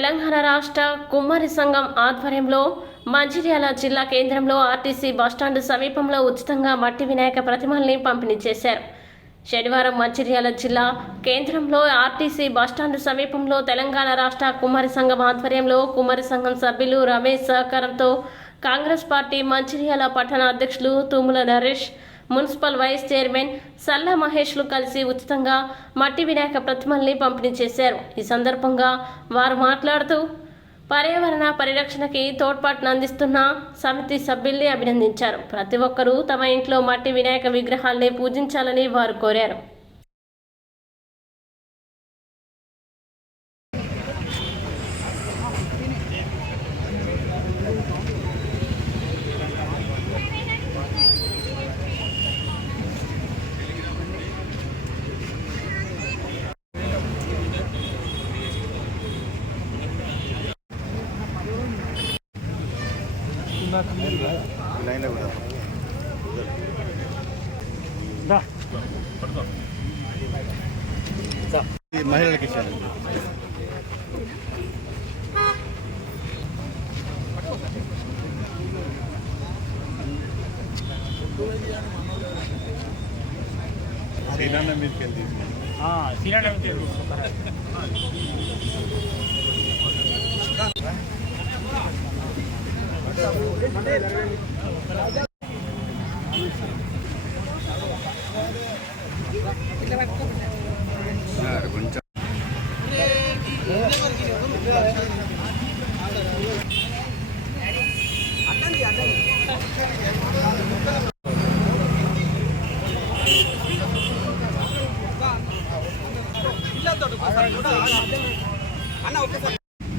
తెలంగాణ రాష్ట్ర కుమ్మరి సంఘం ఆధ్వర్యంలో మంచిర్యాల జిల్లా కేంద్రంలో ఆర్టీసీ బస్టాండ్ సమీపంలో ఉచితంగా మట్టి వినాయక ప్రతిమల్ని పంపిణీ చేశారు. శనివారం మంచిర్యాల జిల్లా కేంద్రంలో ఆర్టీసీ బస్టాండ్ సమీపంలో తెలంగాణ రాష్ట్ర కుమ్మరి సంఘం ఆధ్వర్యంలో కుమ్మరి సంఘం సభ్యులు రమేష్ సహకారంతో కాంగ్రెస్ పార్టీ మంచిర్యాల పట్టణ అధ్యక్షులు Tumula Naresh, municipal vice chairman Salla మహేష్లు కలిసి ఉచితంగా మట్టి వినాయక ప్రతిమల్ని పంపిణీ చేశారు. ఈ సందర్భంగా వారు మాట్లాడుతూ పర్యావరణ పరిరక్షణకి తోడ్పాటును అందిస్తున్న సమితి సభ్యుల్ని అభినందించారు. ప్రతి ఒక్కరూ తమ ఇంట్లో మట్టి వినాయక విగ్రహాల్ని పూజించాలని వారు కోరారు. మహిళలకు ఇచ్చారు. శ్రీరామ మీదకి వెళ్ళి కొంచెం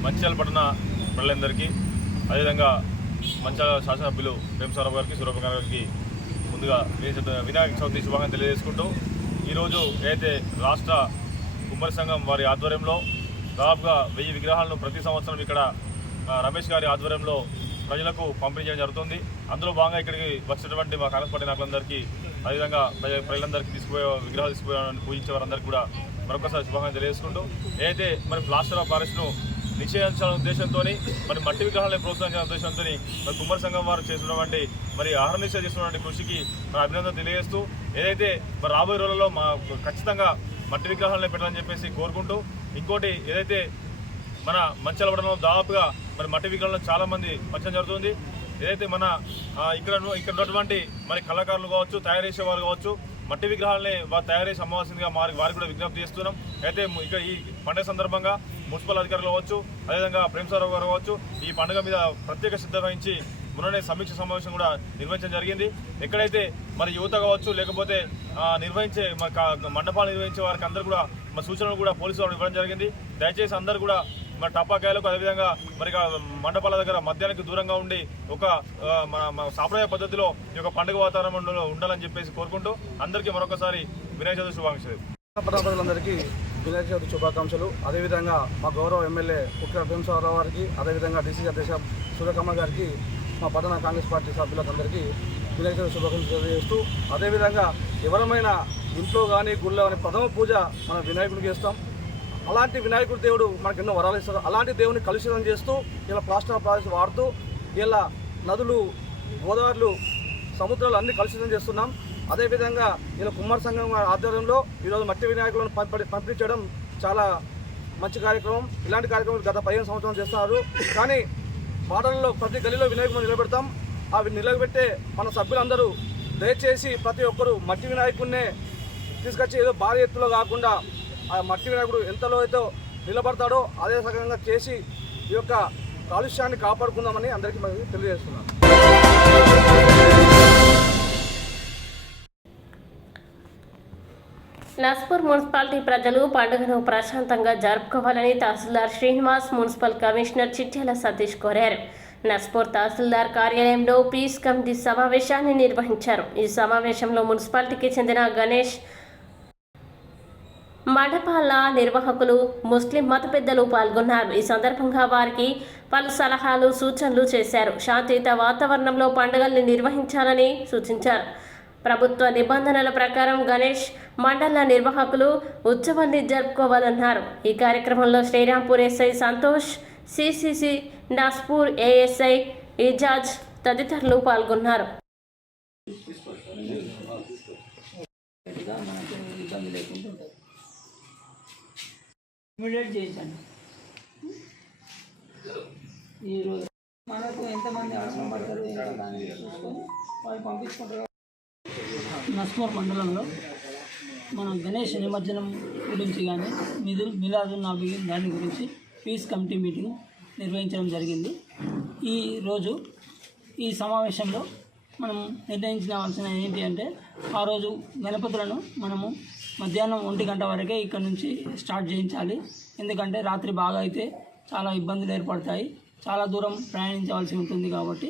మంచిర్యాల పట్టణ ప్రజలందరికీ, అదేవిధంగా మంచిర్యాల శాసనసభ్యులు ప్రేమసారావు గారికి, సూరప్ప గారికి ముందుగా వినాయక చవితి శుభాకాంక్షలు తెలియజేసుకుంటూ, ఈరోజు ఏదైతే రాష్ట్ర కుమ్మరి సంఘం వారి ఆధ్వర్యంలో దాదాపుగా 1000 విగ్రహాలను ప్రతి సంవత్సరం ఇక్కడ రమేష్ గారి ఆధ్వర్యంలో ప్రజలకు పంపిణీ చేయడం జరుగుతుంది. అందులో భాగంగా ఇక్కడికి వచ్చినటువంటి మా కాంగ్రెస్ పార్టీ నాయకులందరికీ, అదేవిధంగా ప్రజలందరికీ విగ్రహాలు తీసుకుపోయి పూజించే వారందరికీ కూడా మరొకసారి శుభాకాంక్షలు తెలియజేసుకుంటూ, ఏదైతే మరి ప్లాస్టర్ ఆఫ్ పారిస్ను నిషేధించాలనే ఉద్దేశంతో, మరి మట్టి విగ్రహాలను ప్రోత్సహించాలనే ఉద్దేశంతో మరి కుమ్మరి సంఘం వారు చేస్తున్నటువంటి మరి ఆహ్వానించ చేస్తున్నటువంటి కృషికి మరి అభినందన తెలియజేస్తూ, ఏదైతే మరి రాబోయే రోజుల్లో ఖచ్చితంగా మట్టి విగ్రహాలను పెట్టాలని చెప్పేసి కోరుకుంటూ, ఇంకోటి ఏదైతే మన మంచిర్యాల పట్టణంలో దాదాపుగా మరి మట్టి విగ్రహాలను చాలామంది పంచడం జరుగుతుంది. ఏదైతే మన ఇక్కడ ఉన్నటువంటి మరి కళాకారులు కావచ్చు, తయారు చేసేవారు కావచ్చు, మట్టి విగ్రహాలని వారు తయారు చేసి అమ్మవలసిందిగా వారికి కూడా విజ్ఞప్తి చేస్తున్నాం. అయితే ఇక్కడ ఈ పండుగ సందర్భంగా మున్సిపల్ అధికారులు కావచ్చు, అదేవిధంగా ప్రేమసారావు గారు కావచ్చు, ఈ పండుగ మీద ప్రత్యేక శ్రద్ధ వహించి మొన్ననే సమీక్ష సమావేశం కూడా నిర్వహించడం జరిగింది. ఎక్కడైతే మరి యువత కావచ్చు, లేకపోతే నిర్వహించే మండపాలు నిర్వహించే వారికి అందరూ కూడా మా సూచనలు కూడా పోలీసు వారు ఇవ్వడం జరిగింది. దయచేసి అందరూ కూడా మరి టపాకాయలకు, అదేవిధంగా మరి మండపాల దగ్గర మద్యానికి దూరంగా ఉండి ఒక సాంప్రదాయ పద్ధతిలో ఈ యొక్క పండుగ వాతావరణంలో ఉండాలని చెప్పేసి కోరుకుంటూ, అందరికీ మరొకసారి వినాయక చవితి శుభాకాంక్షలు. ప్రజలందరికీ వినాయక చవితి శుభాకాంక్షలు. అదేవిధంగా మా గౌరవ ఎమ్మెల్యే కుట్ర ప్రేమసారావు గారికి, అదేవిధంగా డీసీ అధ్యక్ష సూర్యకమ్మ గారికి, మా పట్టణ కాంగ్రెస్ పార్టీ సభ్యులందరికీ వినాయక చవితి శుభాకాంక్షలు తెలియజేస్తూ, అదేవిధంగా ఎవరమైనా ఇంట్లో కానీ గుళ్ళో కానీ ప్రథమ పూజ మన వినాయకుడికి చేస్తాం. అలాంటి వినాయకుడి దేవుడు మనకు ఎన్నో వరాలు ఇస్తారు. అలాంటి దేవుని కలుషితం చేస్తూ ఇలా ప్లాస్టర్ ఆఫ్ పారిస్ వాడుతూ ఇలా నదులు, గోదావరిలు, సముద్రాలు అన్ని కలుషితం చేస్తున్నాం. అదేవిధంగా ఇలా కుమ్మరి సంఘం ఆధ్వర్యంలో ఈరోజు మట్టి వినాయకులను పంపిణీ చేయడం చాలా మంచి కార్యక్రమం. ఇలాంటి కార్యక్రమాలు గత 15 సంవత్సరాలు చేస్తున్నారు. కానీ పాటలలో ప్రతి గల్లీలో వినాయకులను నిలబెడతాం. అవి నిలబెట్టే మన సభ్యులందరూ దయచేసి ప్రతి ఒక్కరూ మట్టి వినాయకుడినే తీసుకొచ్చి ఏదో భారీ ఎత్తులో కాకుండా ఆ మట్టి వినాయకుడు ఎంతలో అయితే నిలబడతాడో అదే సగంగా చేసి ఈ యొక్క కాలుష్యాన్ని కాపాడుకుందామని అందరికీ మనం తెలియజేస్తున్నాం. నస్పూర్ మున్సిపాలిటీ ప్రజలు పండుగను ప్రశాంతంగా జరుపుకోవాలని తహసీల్దార్ శ్రీనివాస్, మున్సిపల్ కమిషనర్ చిట్యాల సతీష్ కోరారు. నస్పూర్ తహసీల్దార్ కార్యాలయంలో పీస్ కమిటీ సమావేశాన్ని నిర్వహించారు. ఈ సమావేశంలో మున్సిపాలిటీకి చెందిన గణేష్, మండపాల నిర్వాహకులు, ముస్లిం మత పెద్దలు పాల్గొన్నారు. ఈ సందర్భంగా వారికి పలు సలహాలు, సూచనలు చేశారు. శాంతియుత వాతావరణంలో పండుగల్ని నిర్వహించాలని సూచించారు. ప్రభుత్వ నిబంధనల ప్రకారం గణేష్ మండల నిర్వాహకులు ఉత్సవాన్ని జరుపుకోవాలన్నారు. ఈ కార్యక్రమంలో Srirampur SI Santosh, CCC Naspur ASI Ijaz తదితరులు పాల్గొన్నారు. ఈరోజు మనకు ఎంతమంది అవసరం పడతారు ఎంత దాన్ని చూసుకొని వాళ్ళు పంపించుకుంటారు. నస్పూర్ మండలంలో మనం గణేష్ నిమజ్జనం గురించి కానీ మిలాదున్ నబీ దాని గురించి పీస్ కమిటీ మీటింగ్ నిర్వహించడం జరిగింది. ఈరోజు ఈ సమావేశంలో మనం నిర్ణయించవలసిన ఏంటి అంటే ఆ రోజు గణపతులను మనము మధ్యాహ్నం 1 గంట వరకే ఇక్కడ నుంచి స్టార్ట్ చేయించాలి. ఎందుకంటే రాత్రి బాగా అయితే చాలా ఇబ్బందులు ఏర్పడతాయి, చాలా దూరం ప్రయాణించవలసి ఉంటుంది. కాబట్టి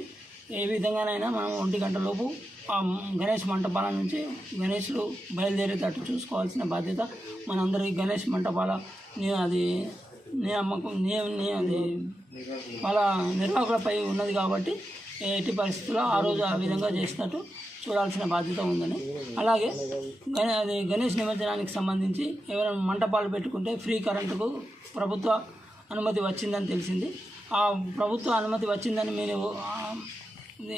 ఏ విధంగానైనా మనం 1 గంట లోపు ఆ గణేష్ మంటపాల నుంచి గణేష్లు బయలుదేరేటట్టు చూసుకోవాల్సిన బాధ్యత మనందరి గణేష్ మంటపాల అది వాళ్ళ నిర్వాహకులపై ఉన్నది. కాబట్టి ఎట్టి పరిస్థితుల్లో ఆ రోజు ఆ విధంగా చేసినట్టు చూడాల్సిన బాధ్యత ఉందని. అలాగే గణేష్ నిమజ్జనానికి సంబంధించి ఎవరైనా మంటపాలు పెట్టుకుంటే ఫ్రీ కరెంటుకు ప్రభుత్వ అనుమతి వచ్చిందని తెలిసింది. ఆ ప్రభుత్వ అనుమతి వచ్చిందని మీరు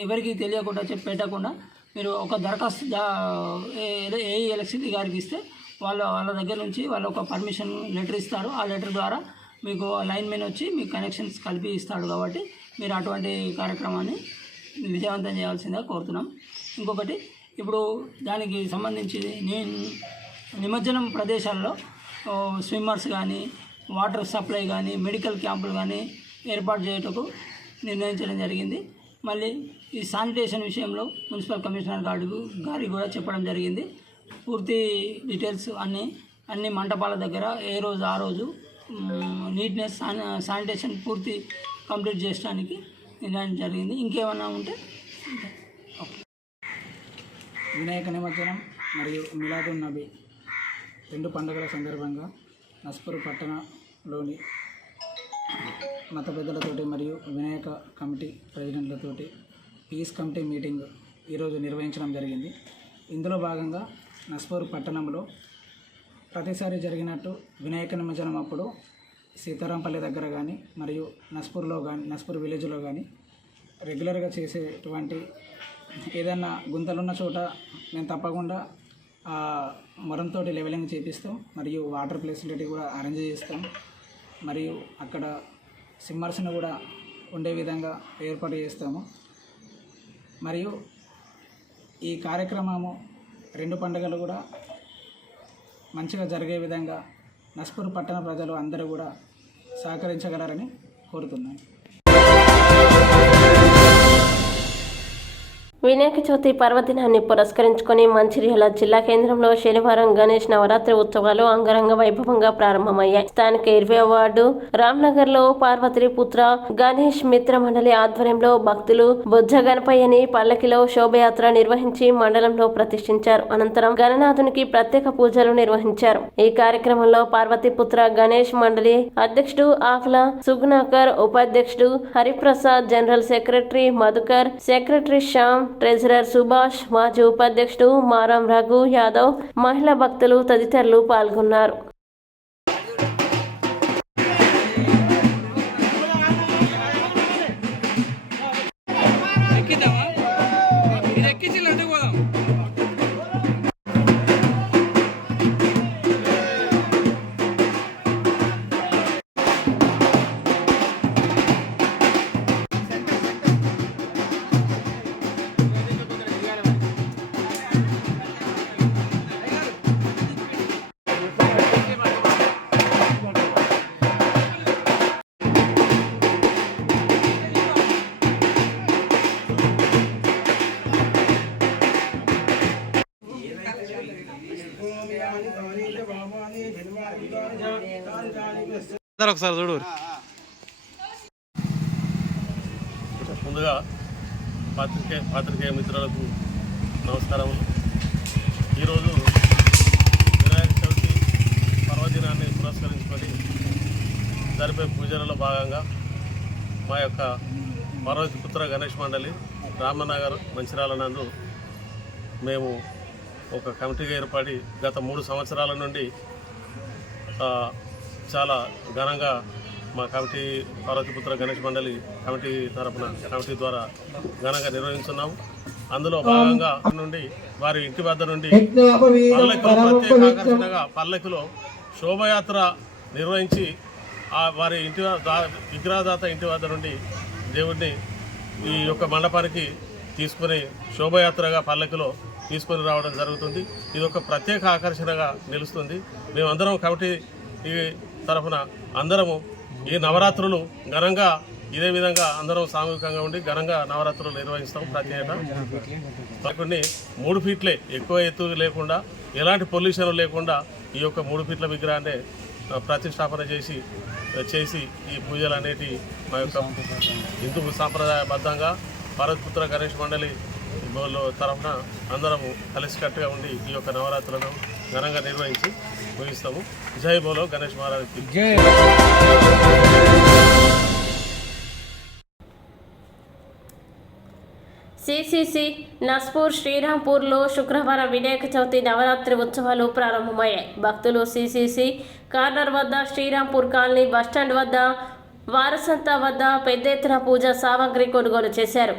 ఎవరికి తెలియకుండా పెట్టకుండా మీరు ఒక దరఖాస్తు ఏ ఎలక్ట్రిసిటీ గారికి ఇస్తే వాళ్ళ దగ్గర నుంచి వాళ్ళు ఒక పర్మిషన్ లెటర్ ఇస్తారు. ఆ లెటర్ ద్వారా మీకు లైన్మెన్ వచ్చి మీకు కనెక్షన్స్ కలిపి ఇస్తాడు. కాబట్టి మీరు అటువంటి కార్యక్రమాన్ని విజయవంతం చేయాల్సిందిగా కోరుతున్నాం. ఇంకొకటి, ఇప్పుడు దానికి సంబంధించి నిమజ్జనం ప్రదేశాల్లో స్విమ్మర్స్ కానీ వాటర్ సప్లై కానీ మెడికల్ క్యాంపులు కానీ ఏర్పాటు చేయటకు నిర్ణయించడం జరిగింది. మళ్ళీ ఈ శానిటేషన్ విషయంలో మున్సిపల్ కమిషనర్ గారికి కూడా చెప్పడం జరిగింది. పూర్తి డీటెయిల్స్ అన్ని మంటపాల దగ్గర ఏ రోజు ఆ రోజు నీట్నెస్ శానిటేషన్ పూర్తి కంప్లీట్ చేయడానికి నిర్ణయం జరిగింది. ఇంకేమన్నా ఉంటే వినాయక నిమజ్జనం మరియు మిలాదున్ నబీ 2 పండుగల సందర్భంగా నస్పూర్ పట్టణంలోని మత పెద్దలతోటి మరియు వినాయక కమిటీ ప్రెసిడెంట్లతోటి పీస్ కమిటీ మీటింగ్ ఈరోజు నిర్వహించడం జరిగింది. ఇందులో భాగంగా నస్పూర్ పట్టణంలో ప్రతిసారి జరిగినట్టు వినాయక నిమజ్జనం అప్పుడు సీతారాంపల్లి దగ్గర కానీ మరియు నస్పూర్ విలేజ్లో కానీ రెగ్యులర్గా చేసేటువంటి ఏదన్నా గుంతలున్న చోట మేము తప్పకుండా మొరంతో లెవెలింగ్ చేపిస్తాం మరియు వాటర్ ఫెసిలిటీ కూడా అరేంజ్ చేస్తాం. మరియు అక్కడ సిమ్మర్స్ను కూడా ఉండే విధంగా ఏర్పాటు చేస్తాము. మరియు ఈ కార్యక్రమము 2 పండుగలు కూడా మంచిగా జరిగే విధంగా నస్పూర్ పట్టణ ప్రజలు అందరూ కూడా సహకరించగలరని కోరుతున్నాను. వినాయక చవితి పర్వదినాన్ని పురస్కరించుకొని మంచిర్యాల జిల్లా కేంద్రంలో శనివారం గణేష్ నవరాత్రి ఉత్సవాలు అంగరంగ వైభవంగా ప్రారంభమయ్యాయి. స్థానిక 20వ వార్డు రామ్నగర్ లో పార్వతి పుత్ర గణేష్ మిత్ర మండలి ఆధ్వర్యంలో భక్తులు బొజ్జ గణపయ్యని పల్లకిలో శోభయాత్ర నిర్వహించి మండలంలో ప్రతిష్ఠించారు. అనంతరం గణనాథునికి ప్రత్యేక పూజలు నిర్వహించారు. ఈ కార్యక్రమంలో పార్వతి పుత్ర గణేష్ మండలి అధ్యక్షుడు ఆకుల సుగ్నాకర్, ఉపాధ్యక్షుడు Hariprasad, general secretary Madhukar, secretary Shyam, treasurer Subhash, మాజీ ఉపాధ్యక్షుడు మారం రఘు యాదవ్, మహిళా భక్తులు తదితరులు పాల్గొన్నారు. ఒకసారి చూడు. ముందుగా పాత్రికేయ మిత్రులకు నమస్కారములు. ఈరోజు వినాయక చవితి పర్వదినాన్ని పురస్కరించుకొని జరిపే పూజలలో భాగంగా మా యొక్క పార్వతి పుత్ర గణేష్ మండలి రామనగర్ మంచిర్యాల నందు మేము ఒక కమిటీగా ఏర్పడి గత 3 సంవత్సరాల నుండి చాలా ఘనంగా మా కమిటీ పార్వతీపుత్ర గణేష్ మండలి కమిటీ తరఫున కమిటీ ద్వారా ఘనంగా నిర్వహిస్తున్నాము. అందులో భాగంగా నుండి వారి ఇంటి వద్ద నుండి పల్లెకులో ప్రత్యేక ఆకర్షణగా పల్లెకులో శోభయాత్ర నిర్వహించి వారి ఇంటి విగ్రహదాత ఇంటి వద్ద నుండి దేవుడిని ఈ యొక్క మండపానికి తీసుకుని శోభయాత్రగా పల్లెకులో తీసుకొని రావడం జరుగుతుంది. ఇది ఒక ప్రత్యేక ఆకర్షణగా నిలుస్తుంది. మేమందరం కమిటీ తరఫున అందరము ఈ నవరాత్రులు ఘనంగా ఇదే విధంగా అందరం సామూహికంగా ఉండి ఘనంగా నవరాత్రులు నిర్వహిస్తాం. ప్రతి ఏటా కొన్ని 3 ఫీట్లే ఎక్కువ ఎత్తు లేకుండా ఎలాంటి పొల్యూషన్ లేకుండా ఈ యొక్క 3 ఫీట్ల విగ్రహాన్ని ప్రతిష్టాపన చేసి ఈ పూజలు అనేటి మా యొక్క హిందూ సాంప్రదాయబద్ధంగా పార్వతీపుత్ర గణేష్ మండలి తరఫున అందరము కలిసికట్టుగా ఉండి ఈ యొక్క నవరాత్రులను ఘనంగా నిర్వహించి ముగిస్తాము. జై బోలో గణేష్ మహారాజ్కి. సిసిసి నస్పూర్ శ్రీరాంపూర్లో శుక్రవారం వినాయక చవితి నవరాత్రి ఉత్సవాలు ప్రారంభమయ్యాయి. భక్తులు సిసిసి కార్నర్ వద్ద, శ్రీరాంపూర్ కాలనీ బస్టాండ్ వద్ద, వారసంత వద్ద పెద్ద ఎత్తున పూజా సామాగ్రి కొనుగోలు చేశారు.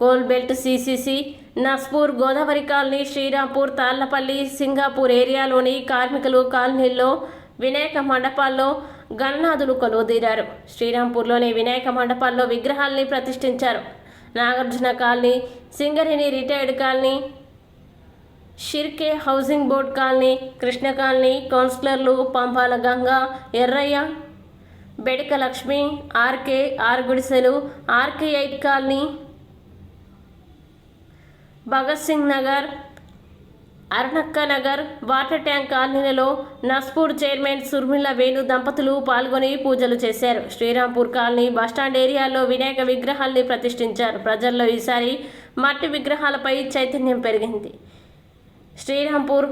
Coal belt CCC Naspur, Godavari colony, Srirampur, Tallapalli, Singapur ఏరియాలోని కార్మికులు కాలనీల్లో వినాయక మండపాల్లో గణనాథులు కొలువుదీరారు. శ్రీరాంపూర్లోని వినాయక మండపాల్లో విగ్రహాల్ని ప్రతిష్ఠించారు. Nagarjuna colony, Singareni retired colony, Shirke housing board colony, Krishna colony కౌన్సిలర్లు పంపాల గంగా, ఎర్రయ్య, బెడక లక్ష్మి, ఆర్కే, గుడిసెలు, RK 8 colony, Bhagat Singh Nagar, Arnakka Nagar, water tank కాలనీలలో నస్పూర్ చైర్మన్ సుర్మిల వేణు దంపతులు పాల్గొని పూజలు చేశారు. శ్రీరాంపూర్ కాలనీ బస్టాండ్ ఏరియాలో వినాయక విగ్రహాల్ని ప్రతిష్ఠించారు. ప్రజల్లో ఈసారి మట్టి విగ్రహాలపై చైతన్యం పెరిగింది. శ్రీరాంపూర్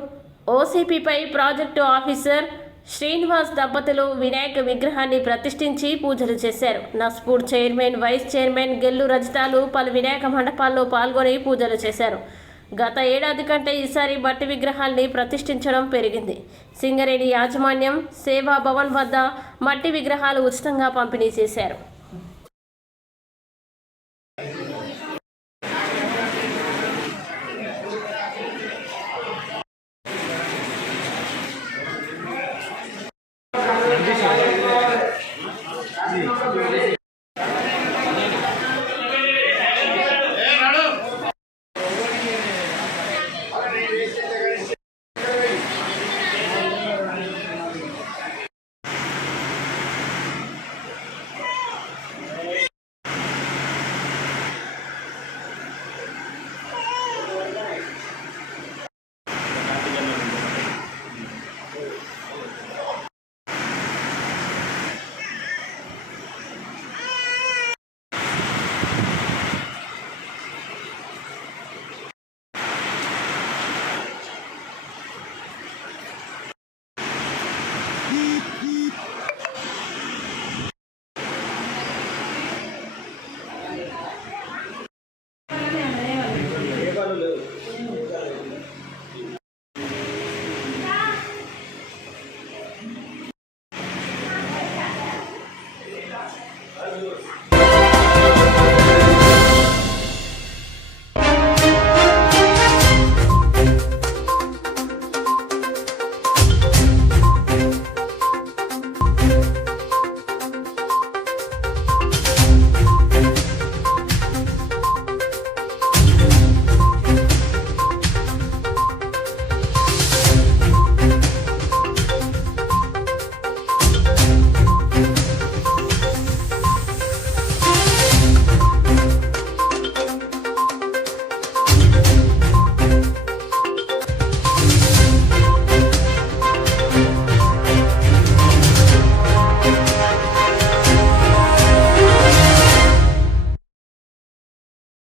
ఓసీపీపై ప్రాజెక్టు ఆఫీసర్ శ్రీనివాస్ దంపతులు వినాయక విగ్రహాన్ని ప్రతిష్ఠించి పూజలు చేశారు. Naspur chairman, vice chairman Gellu రజితాలు పలు వినాయక మండపాల్లో పాల్గొని పూజలు చేశారు. గత ఏడాది కంటే ఈసారి మట్టి విగ్రహాల్ని ప్రతిష్ఠించడం పెరిగింది. సింగరేణి యాజమాన్యం సేవా భవన్ వద్ద మట్టి విగ్రహాలు ఉచితంగా పంపిణీ చేశారు.